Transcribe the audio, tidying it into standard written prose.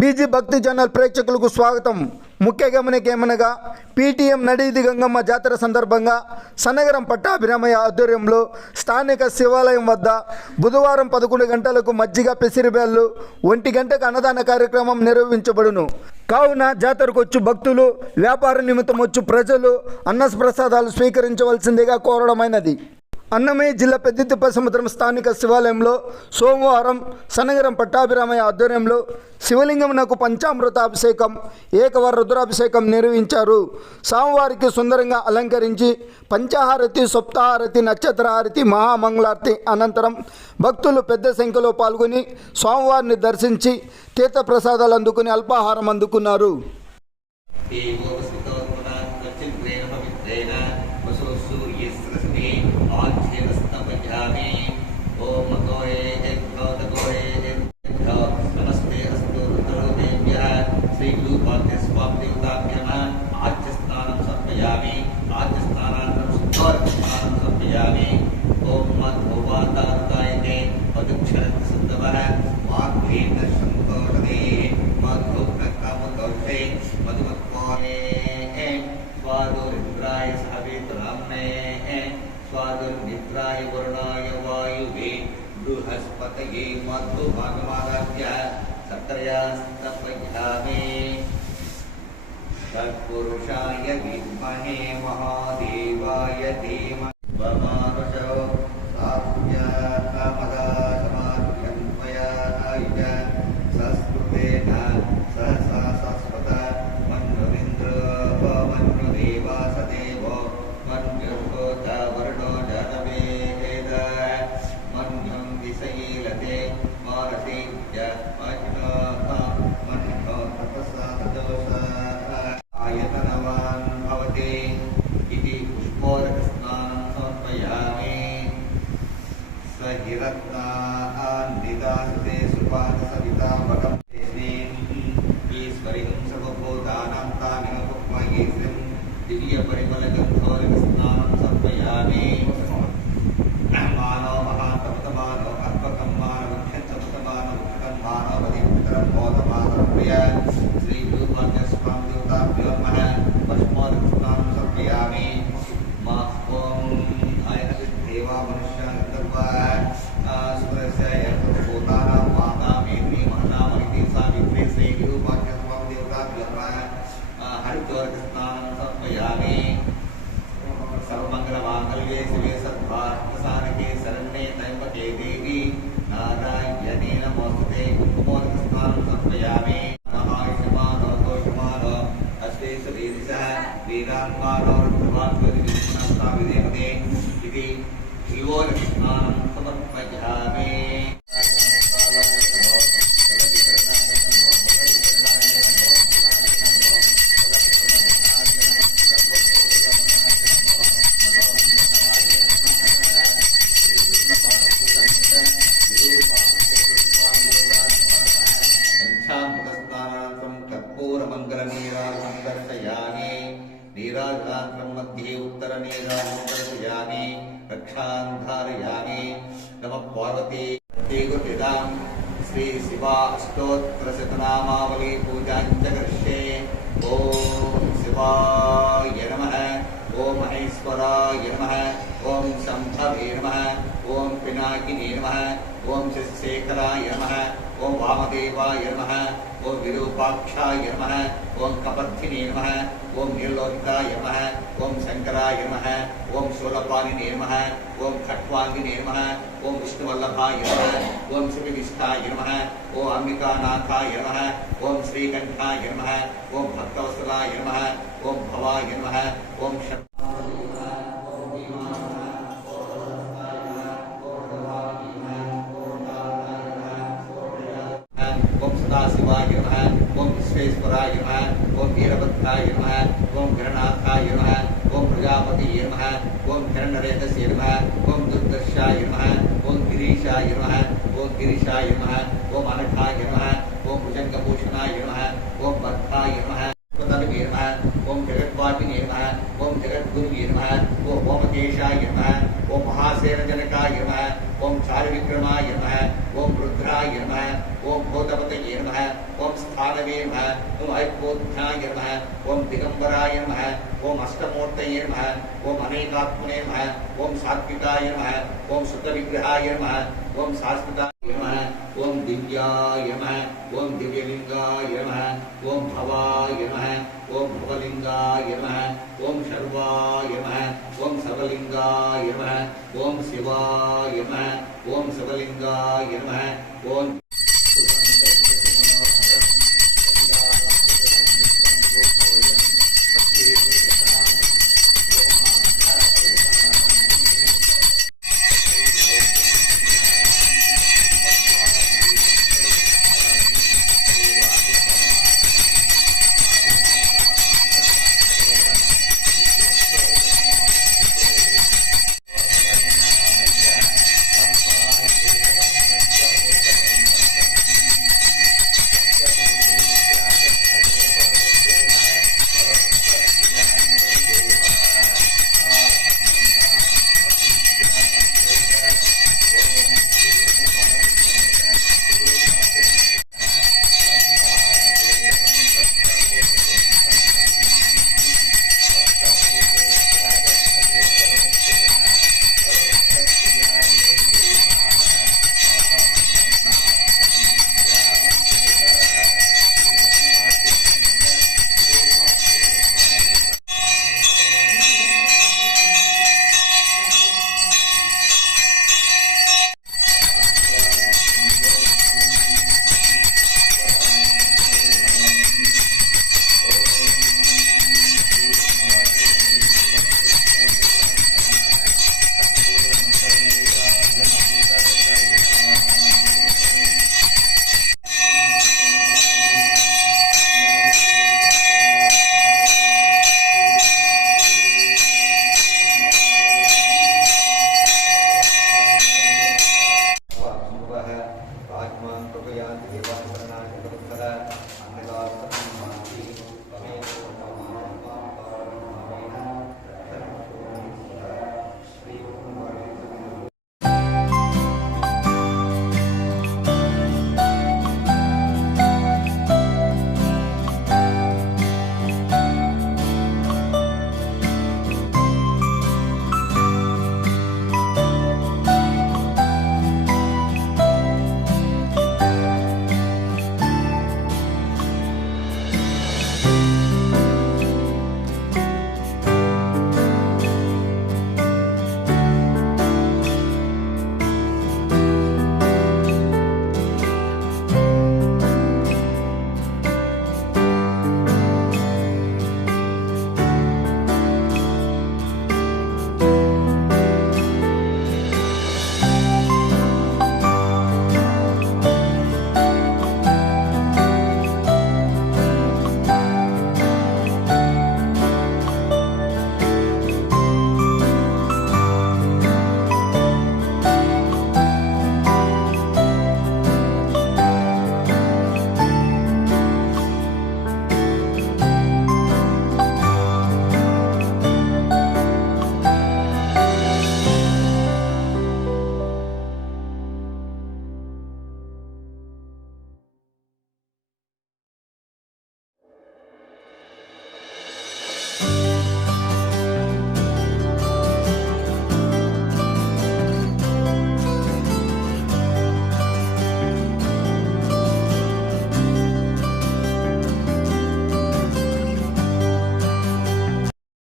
BG భక్తి channel ప్రేక్షకులకు స్వాగతం. ముఖ్య గమనికేమనగా పీటీఎం నడీది గంగమ్మ జాతర సందర్భంగా సన్నగరం పట్టాభిరామయ్య ఆధ్వర్యంలో స్థానిక శివాలయం వద్ద బుధవారం 11 గంటలకు మజ్జిగ పెసిరిబేళ్లు 1 గంటకు అన్నదాన కార్యక్రమం నిర్వహించబడును. కావున జాతరకు వచ్చు భక్తులు, వ్యాపార నిమిత్తం వచ్చు ప్రజలు అన్నప్రసాదాలు స్వీకరించవలసిందిగా కోరడమైనది. అన్నమయ్య జిల్లా పెద్దితిప్ప సముద్రం స్థానిక శివాలయంలో సోమవారం సన్నగరం పట్టాభిరామయ్య ఆధ్వర్యంలో శివలింగమునకు పంచామృతాభిషేకం, ఏకవర రుద్రాభిషేకం నిర్వహించారు. స్వామివారికి సుందరంగా అలంకరించి పంచహారతి, సప్తాహారతి, నక్షత్రహారతి, మహామంగళారతి అనంతరం భక్తులు పెద్ద సంఖ్యలో పాల్గొని స్వామివారిని దర్శించి తీర్థప్రసాదాలు అందుకుని అల్పాహారం అందుకున్నారు. स्वादुर्निद्राय वरुणाय वायुवे बृहस्पतये मधुभागमादाभ्य सत्रया स्थापयामि. तत्पुरुषाय विद्महे महादेवाय धीमहि वमानुषो सात्यामदा समाध्यं त्वया च संस्कृतेन सहसा सस्वत मन्युरिन्द्रो मन्युदेवा सदेवो मन्युर्भूता वर्णो जनवेद मन्युं विषयीलते मानसीत्य मन्योः मन्यो तपसा तजोषा आयतनवान् भवति इति पुष्पोदकस्नानं समर्पयामि. स्वहिरत्नान्निदासते सुपादसविता भगं ईश्वरीं सर्वभूतानां तामिह पुष्पये श्रीं दिव्यपरिमलगन्धोदकस्नानं समर्पयामि. मानो महातपतमानो अर्पकं मानो क्षन्तपतमानो मुक्तं मानो पतिपुत्रं बोधमानो प्रिय श्रीगुरुपाद्यस्वां देवताभ्यो नमः. भस्मोदकस्नानं समर्पयामि. ॐ आयतदेवा मनुष्यान्तर्वा सुरस्य यत्भूतानां माता मेत्री महनामनिति सावित्री श्रीगुरुपाद्यस्वां देवताभ्यो नमः. हरिद्वारकस्नानं समर्पयामि. सर्वमङ्गलमाङ्गल्ये शिवे सर्वार्थसाधके शरण्ये त्र्यम्बके देवी नारायणे नमोस्तुते. कुङ्कुमोदकस्नानं समर्पयामि. आयुष्मानो दोषमानो अस्ते शरीरशः वीराङ्गानो ध्रुवात्मविधिमुनस्ताविदेवते इति शिवोदकस्नानं समर्पयामि. नीराजनान्तरं मध्ये उत्तरनीराजनं दर्शयामि. रक्षां धारयामि. नमः पार्वती देवपितां श्री शिवा अष्टोत्तरशतनामावली पूजां च करिष्ये. ॐ शिवाय नमः. ॐ महेश्वराय नमः. ॐ शम्भवे नमः. ॐ पिनाकिने नमः. ॐ शिवशेखराय नमः. ॐ वामदेवाय नमः. ॐ विरूपाक्षाय नमः. ॐ कपर्थिने नमः. ॐ नीलोत्ताय नमः. ॐ शङ्कराय नमः. ॐ शूलपाणिने नमः. ॐ खट्वाङ्गिने नमः. ॐ विष्णुवल्लभाय नमः. ॐ शिवनिष्ठाय नमः. ॐ अम्बिकानाथाय नमः. ॐ श्रीकण्ठाय नमः. ॐ भक्तवत्सलाय नमः. ॐ भवाय नमः. ॐ सदाशिवाय नमः. ॐ विश्वेश्वराय नमः. ॐ वीरभद्राय नमः. ॐ गणनाथाय नमः. ॐ प्रजापतये नमः. ॐ हिरण्यरेतसे नमः. ॐ दुर्दर्शाय नमः. ॐ गिरीशाय नमः. ॐ गिरीशाय नमः. ॐ अनघाय नमः. ॐ भुजङ्गभूषणाय नमः. ॐ भद्राय नमः. तदवे नमः. ॐ जगद्वापिने नमः. ॐ जगद्गुरुवे नमः. ॐ ओमकेशाय नमः. ॐ महासेनजनकाय नमः. ॐ चारुविक्रमाय नमः. ॐ रुद्राय नमः. ॐ भूतपतये नमः. ॐ भानवे नमः ओम ऐक्योध्याय नमः ओम दिगंबराय नमः ओम अष्टमूर्तये नमः ओम अनेकात्मने नमः ओम सात्विकाय नमः ओम शुद्धविग्रहाय नमः ओम शाश्वताय नमः ओम दिव्याय नमः ओम दिव्यलिंगाय नमः ओम भवाय नमः ओम भवलिंगाय नमः ओम शर्वाय नमः ओम सर्वलिंगाय नमः ओम शिवाय नमः ओम शिवलिंगाय नमः ओम